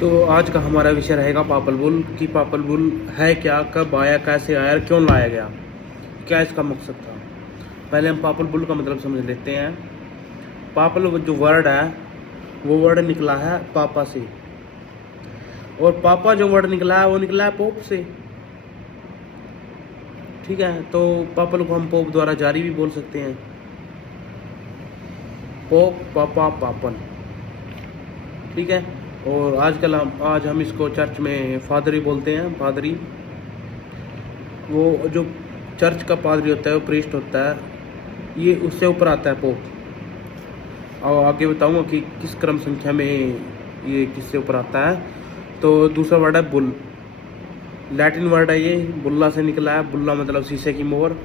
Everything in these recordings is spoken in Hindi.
तो आज का हमारा विषय रहेगा पापल बुल कि पापल बुल है क्या, कब आया, कैसे आया और क्यों लाया गया, क्या इसका मकसद था। पहले हम पापल बुल का मतलब समझ लेते हैं। पापल जो वर्ड है वो वर्ड निकला है पापा से, और पापा जो वर्ड निकला है वो निकला है पोप से। ठीक है, तो पापल को हम पोप द्वारा जारी भी बोल सकते हैं। पोप, पापा, पापल। ठीक है, और आज हम इसको चर्च में फादरी बोलते हैं। फादरी, वो जो चर्च का पादरी होता है, वो प्रीस्ट होता है, ये उससे ऊपर आता है पोप। और आगे बताऊंगा कि किस क्रम संख्या में ये किससे ऊपर आता है। तो दूसरा वर्ड है बुल, लैटिन वर्ड है ये, बुल्ला से निकला है। बुल्ला मतलब शीशे की मोहर।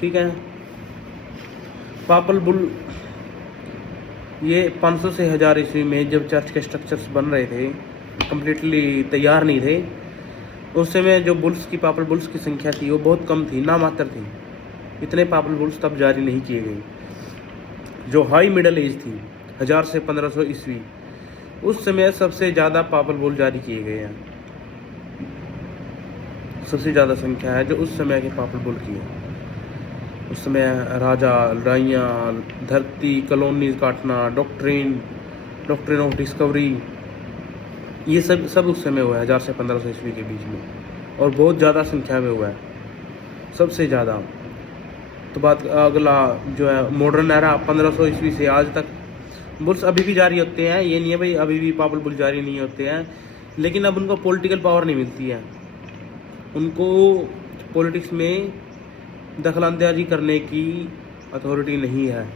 ठीक है, पापल बुल ये 500 से 1000 ईस्वी में जब चर्च के स्ट्रक्चर्स बन रहे थे, कम्प्लीटली तैयार नहीं थे, उस समय जो बुल्स की पापल बुल्स की संख्या थी वो बहुत कम थी, नामात्र थी। इतने पापल बुल्स तब जारी नहीं किए गए। जो हाई मिडल एज थी 1000 से 1500 ईस्वी, उस समय सबसे ज़्यादा पापल बुल जारी किए गए हैं। सबसे ज़्यादा संख्या है जो उस समय के पापल बुल की है। उस समय राजा, लड़ाइयाँ, धरती, कॉलोनीज काटना, डॉक्ट्रिन ऑफ डिस्कवरी, ये सब उस समय हुआ है 1000 से 1500 ईस्वी के बीच में, और बहुत ज़्यादा संख्या में हुआ है, सबसे ज़्यादा। तो बात अगला जो है मॉडर्न एरा, 1500 ईस्वी से आज तक बुल्स अभी भी जारी होते हैं। ये नहीं है भाई अभी भी पापल बुल जारी नहीं होते हैं, लेकिन अब उनको पॉलिटिकल पावर नहीं मिलती है। उनको पॉलिटिक्स में दखलंदाजी करने की अथॉरिटी नहीं है।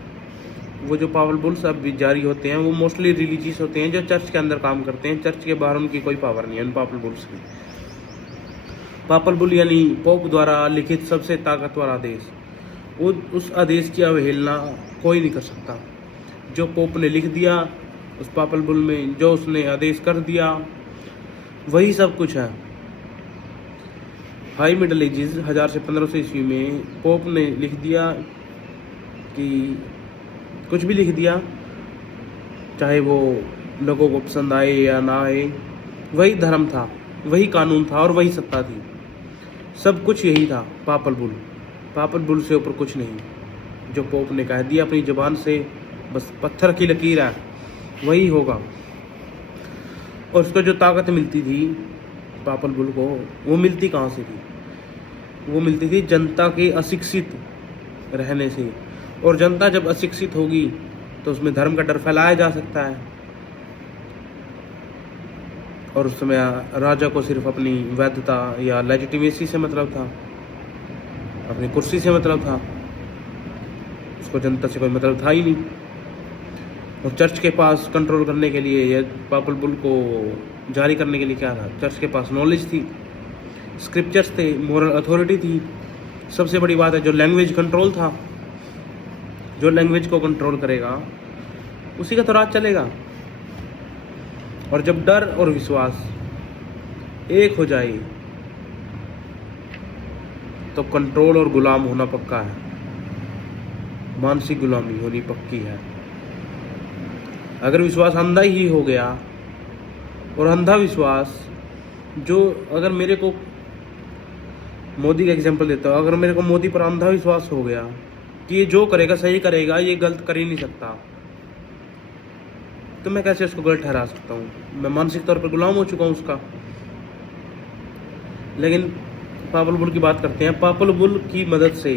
वो जो पावल बुल्स अब भी जारी होते हैं वो मोस्टली रिलीजियस होते हैं, जो चर्च के अंदर काम करते हैं। चर्च के बाहर उनकी कोई पावर नहीं है उन पापल बुल्स की। पापल बुल यानी पोप द्वारा लिखित सबसे ताकतवर आदेश, वो उस आदेश की अवहेलना कोई नहीं कर सकता। जो पोप ने लिख दिया उस पापल बुल में, जो उसने आदेश कर दिया, वही सब कुछ है। हाई मिडल एजेस 1000 से 1500 ईस्वी में पोप ने लिख दिया कि कुछ भी लिख दिया, चाहे वो लोगों को पसंद आए या ना आए, वही धर्म था, वही कानून था और वही सत्ता थी। सब कुछ यही था पापल बुल। पापल बुल से ऊपर कुछ नहीं। जो पोप ने कह दिया अपनी जुबान से, बस पत्थर की लकीर है, वही होगा। और उसको जो ताकत मिलती थी पापल बुल को, वो मिलती कहाँ से थी? वो मिलती थी जनता के अशिक्षित रहने से। और जनता जब अशिक्षित होगी तो उसमें धर्म का डर फैलाया जा सकता है। और उस समय राजा को सिर्फ अपनी वैधता या लेजिटिमेसी से मतलब था, अपनी कुर्सी से मतलब था, उसको जनता से कोई मतलब था ही नहीं। और चर्च के पास कंट्रोल करने के लिए या पापल बुल को जारी करने के लिए क्या था? चर्च के पास नॉलेज थी, स्क्रिप्चर्स थे, मोरल अथॉरिटी थी। सबसे बड़ी बात है जो लैंग्वेज कंट्रोल था। जो लैंग्वेज को कंट्रोल करेगा उसी का तो राज चलेगा। और जब डर और विश्वास एक हो जाए तो कंट्रोल और गुलाम होना पक्का है, मानसिक गुलामी होनी पक्की है। अगर विश्वास अंधा ही हो गया, और अंधा विश्वास जो, अगर मेरे को मोदी का एग्जांपल देता हूँ, अगर मेरे को मोदी पर अंधा विश्वास हो गया कि ये जो करेगा सही करेगा, ये गलत कर ही नहीं सकता, तो मैं कैसे उसको गलत ठहरा सकता हूँ? मैं मानसिक तौर पर गुलाम हो चुका हूँ उसका। लेकिन पापल बुल की बात करते हैं। पापल बुल की मदद से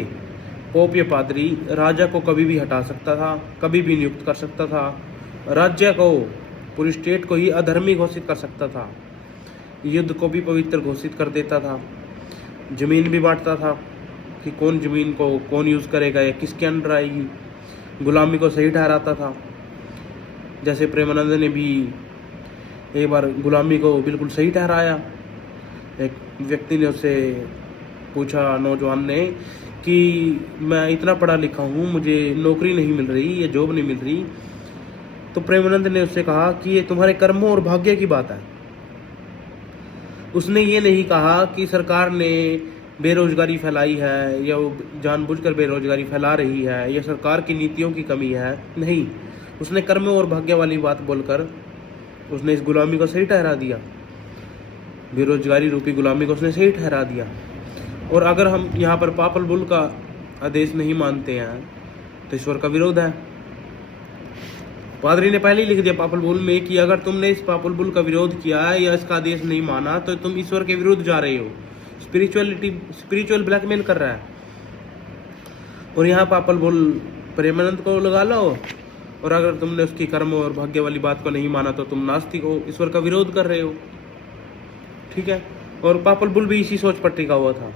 पोप या पादरी राजा को कभी भी हटा सकता था, कभी भी नियुक्त कर सकता था, राज्य को, पूरी स्टेट को ही अधर्मी घोषित कर सकता था, युद्ध को भी पवित्र घोषित कर देता था, जमीन भी बांटता था कि कौन जमीन को कौन यूज़ करेगा या किसके अंडर आएगी, गुलामी को सही ठहराता था। जैसे प्रेमानंद ने भी एक बार गुलामी को बिल्कुल सही ठहराया। एक व्यक्ति ने उससे पूछा, नौजवान ने, कि मैं इतना पढ़ा लिखा हूँ, मुझे नौकरी नहीं मिल रही या जॉब नहीं मिल रही। तो प्रेमानंद ने उससे कहा कि ये तुम्हारे कर्मों और भाग्य की बात है। उसने ये नहीं कहा कि सरकार ने बेरोजगारी फैलाई है या वो जानबूझकर बेरोजगारी फैला रही है या सरकार की नीतियों की कमी है। नहीं, उसने कर्म और भाग्य वाली बात बोलकर उसने इस गुलामी को सही ठहरा दिया, बेरोजगारी रूपी गुलामी को उसने सही ठहरा दिया। और अगर हम यहाँ पर पापल बुल का आदेश नहीं मानते हैं तो ईश्वर का विरोध है। पादरी ने पहले ही लिख दिया पापल बुल में कि अगर तुमने इस पापल बुल का विरोध किया है या इसका आदेश नहीं माना तो तुम ईश्वर के विरुद्ध जा रहे हो, स्पिरिचुअल ब्लैकमेल कर रहा है। और यहाँ पापल बुल प्रेमानंद को लगा लो, और अगर तुमने उसकी कर्म और भाग्य वाली बात को नहीं माना तो तुम नास्तिक हो, ईश्वर का विरोध कर रहे हो। ठीक है। और पापल बुल भी इसी सोच पर टिका हुआ था।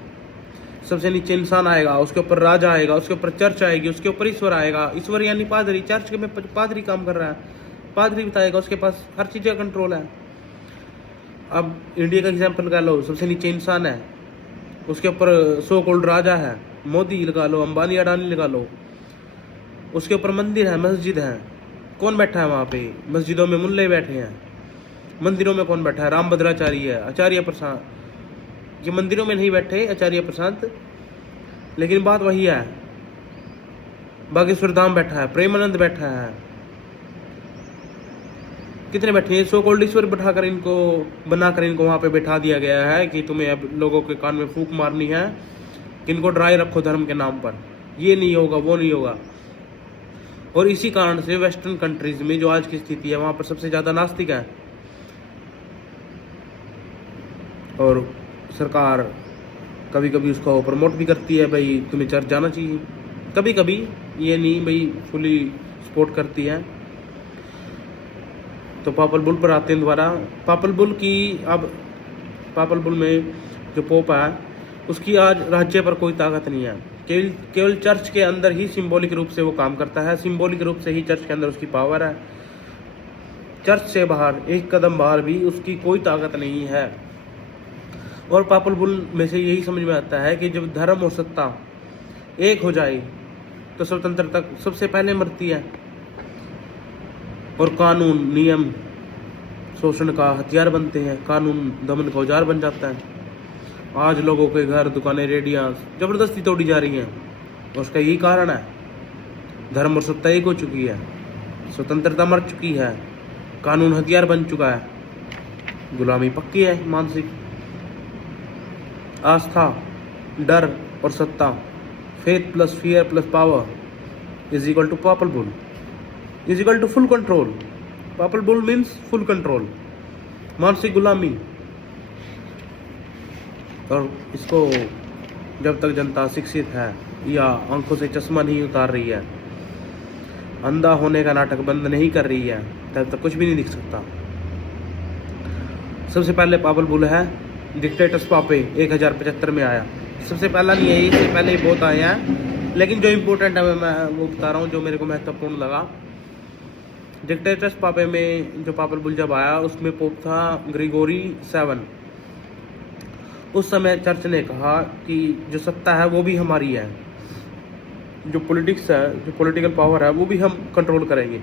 सबसे नीचे इंसान आएगा, उसके ऊपर राजा आएगा, उसके ऊपर चर्च आएगी, उसके ऊपर ईश्वर आएगा। ईश्वर यानी पादरी, चर्च में पादरी काम कर रहा है, पादरी बताएगा, उसके पास हर चीज का कंट्रोल है। अब इंडिया का एग्जाम्पल लगा लो, सबसे नीचे इंसान है, उसके ऊपर सो कॉल्ड राजा है, मोदी लगा लो, अंबानी अडानी लगा लो, उसके ऊपर मंदिर है, मस्जिद है। कौन बैठा है वहाँ पे? मस्जिदों में मुल्ले बैठे हैं, मंदिरों में कौन बैठा है? राम भद्राचार्य है, आचार्य प्रसाद। ये मंदिरों में नहीं बैठे आचार्य प्रसाद, लेकिन बात वही है। बागेश्वर धाम बैठा है, प्रेमानंद बैठा है, कितने बैठे हैं? सो कॉल्ड ईश्वर बनाकर इनको वहां पे बैठा दिया गया है कि तुम्हें अब लोगों के कान में फूंक मारनी है कि इनको डराए रखो धर्म के नाम पर, ये नहीं होगा, वो नहीं होगा। और इसी कारण से वेस्टर्न कंट्रीज में जो आज की स्थिति है, वहां पर सबसे ज्यादा नास्तिक है। और सरकार कभी कभी उसको प्रमोट भी करती है, भाई तुम्हें चर्च जाना चाहिए, कभी कभी, ये नहीं भाई फुली सपोर्ट करती है। तो पापल बुल पर आते हैं दोबारा। पापल बुल में जो पोप है उसकी आज राज्य पर कोई ताकत नहीं है, केवल चर्च के अंदर ही सिंबॉलिक रूप से वो काम करता है, सिंबॉलिक रूप से ही चर्च के अंदर उसकी पावर है। चर्च से बाहर, एक कदम बाहर भी उसकी कोई ताकत नहीं है। और पापल बुल में से यही समझ में आता है कि जब धर्म और सत्ता एक हो जाए तो स्वतंत्रता सबसे पहले मरती है, और कानून नियम शोषण का हथियार बनते हैं, कानून दमन का औजार बन जाता है। आज लोगों के घर, दुकानें, रेडियां जबरदस्ती तोड़ी जा रही हैं, और उसका यही कारण है। धर्म और सत्ता एक हो चुकी है, स्वतंत्रता मर चुकी है, कानून हथियार बन चुका है, गुलामी पक्की है मानसिक। आस्था, डर और सत्ता, faith plus fear plus power is equal to papal bull, is equal to full control. Papal bull means full control, मानसिक गुलामी। और इसको जब तक जनता शिक्षित है या आंखों से चश्मा नहीं उतार रही है, अंधा होने का नाटक बंद नहीं कर रही है, तब तक कुछ भी नहीं दिख सकता। सबसे पहले पापल बुल है डिक्टेटर्स पापे 1075 में आया। सबसे पहला नहीं है, इससे पहले बहुत आए हैं, लेकिन जो इम्पोर्टेंट है मैं वो बता रहा हूँ, जो मेरे को महत्वपूर्ण लगा। डिक्टेटर्स पापे में जो पापल बुल जब आया उसमें पोप था ग्रिगोरी 7। उस समय चर्च ने कहा कि जो सत्ता है वो भी हमारी है, जो पॉलिटिक्स है, जो पॉलिटिकल पावर है वो भी हम कंट्रोल करेंगे।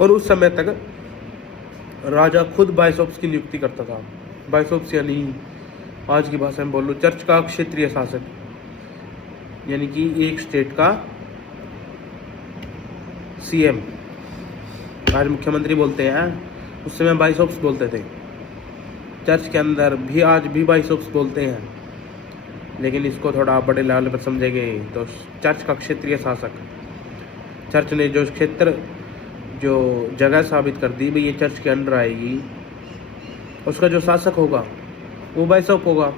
और उस समय तक राजा खुद बाइशॉप्स की नियुक्ति करता था। बाइशॉप्स यानी आज की भाषा में बोल लो चर्च का क्षेत्रीय शासक, यानी कि एक स्टेट का सीएम। आज मुख्यमंत्री बोलते हैं, उस समय बाइशॉप्स बोलते थे। चर्च के अंदर भी आज भी बाइशॉप्स बोलते हैं, लेकिन इसको थोड़ा बड़े लेवल पर समझेंगे तो चर्च का क्षेत्रीय शासक। चर्च ने जो क्षेत्र, जो जगह साबित कर दी भाई ये चर्च के अंडर आएगी, उसका जो शासक होगा वो बाइशॉप होगा।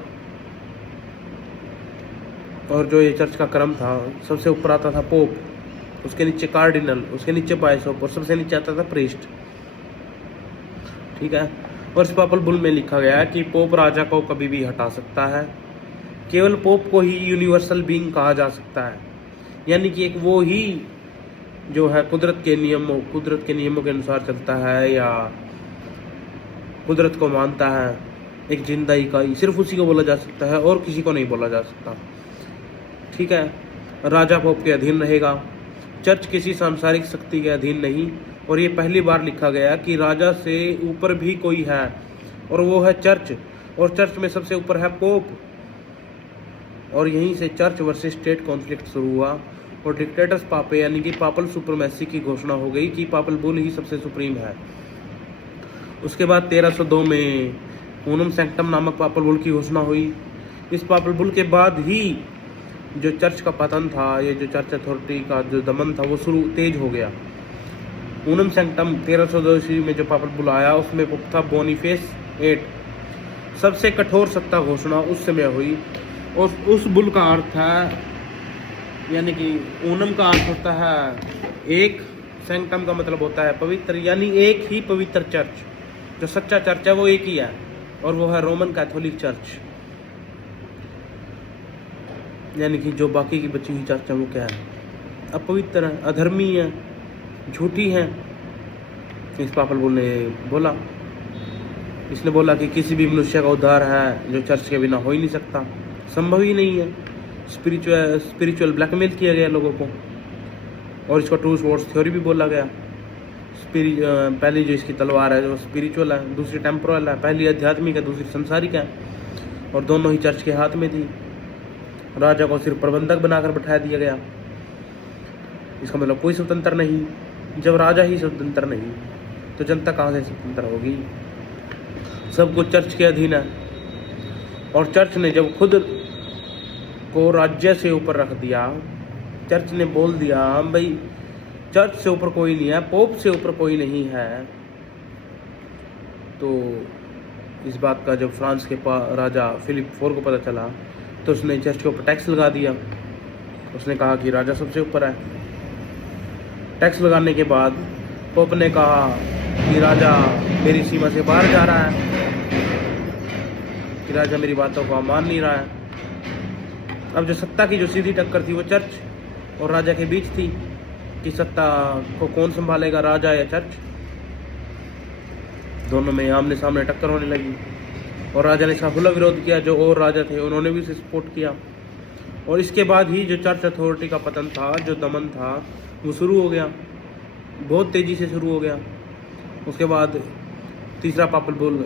और जो ये चर्च का क्रम था, सबसे ऊपर आता था पोप, उसके नीचे कार्डिनल, उसके नीचे बाइशॉप, और सबसे नीचे आता था प्रीस्ट। ठीक है। और इस पापल बुल में लिखा गया है कि पोप राजा को कभी भी हटा सकता है, केवल पोप को ही यूनिवर्सल बीइंग कहा जा सकता है, यानी कि एक वो ही जो है कुदरत के नियमों के अनुसार चलता है या कुदरत को मानता है, एक जिंदा इकाई, सिर्फ उसी को बोला जा सकता है और किसी को नहीं बोला जा सकता। ठीक है। राजा पोप के अधीन रहेगा, चर्च किसी सांसारिक शक्ति के अधीन नहीं। और ये पहली बार लिखा गया कि राजा से ऊपर भी कोई है, और वो है चर्च, और चर्च में सबसे ऊपर है पोप। और यहीं से चर्च वर्सेस स्टेट कॉन्फ्लिक्ट शुरू हुआ, और डिक्टेटर्स पापे यानी कि पापल सुप्रीमेसी की घोषणा हो गई कि पापल बुल ही सबसे सुप्रीम है। उसके बाद 1302 में ऊनम सैंक्टम नामक पापल बुल की घोषणा हुई। इस पापल बुल के बाद ही जो चर्च का पतन था, ये जो चर्च अथॉरिटी का जो दमन था वो शुरू तेज हो गया। ऊनम सैंक्टम 1302 ईस्वी में जो पापल बुल आया उसमें पोप था बोनीफेस 8। सबसे कठोर सत्ता घोषणा उस समय हुई और उस बुल का अर्थ है, यानी कि ऊनम का अर्थ होता है एक, सैंक्टम का मतलब होता है पवित्र, यानी एक ही पवित्र चर्च। जो सच्चा चर्च है वो एक ही है और वो है रोमन कैथोलिक चर्च। यानी कि जो बाकी की बची हुई चर्च है वो क्या है, अपवित्र है, अधर्मी है, झूठी है। इस पापल बुल ने बोला, इसने बोला कि किसी भी मनुष्य का उद्धार है जो चर्च के बिना हो ही नहीं सकता, संभव ही नहीं है। स्पिरिचुअल ब्लैकमेल किया गया लोगों को और इसको टू स्वॉर्ड्स थ्योरी भी बोला गया। पहली जो इसकी तलवार है वो स्पिरिचुअल है, दूसरी टेम्पोरल है। पहली आध्यात्मिक है, दूसरी संसारिक है और दोनों ही चर्च के हाथ में थी। राजा को सिर्फ प्रबंधक बनाकर बैठा दिया गया। इसका मतलब कोई स्वतंत्र नहीं। जब राजा ही स्वतंत्र नहीं तो जनता कहाँ से स्वतंत्र होगी। सब कुछ चर्च के अधीन है और चर्च ने जब खुद को राज्य से ऊपर रख दिया, चर्च ने बोल दिया भाई चर्च से ऊपर कोई नहीं है, पोप से ऊपर कोई नहीं है, तो इस बात का जब फ्रांस के राजा फिलिप IV को पता चला तो उसने चर्च के ऊपर टैक्स लगा दिया। उसने कहा कि राजा सबसे ऊपर है। टैक्स लगाने के बाद पोप ने कहा कि राजा मेरी सीमा से बाहर जा रहा है, कि राजा मेरी बातों को मान नहीं रहा है। अब जो सत्ता की जो सीधी टक्कर थी वो चर्च और राजा के बीच थी कि सत्ता को कौन संभालेगा, राजा या चर्च। दोनों में आमने सामने टक्कर होने लगी और राजा ने इसका खुला विरोध किया। जो और राजा थे उन्होंने भी इसे सपोर्ट किया और इसके बाद ही जो चर्च अथॉरिटी का पतन था, जो दमन था, वो शुरू हो गया, बहुत तेजी से शुरू हो गया। उसके बाद तीसरा पापल बुल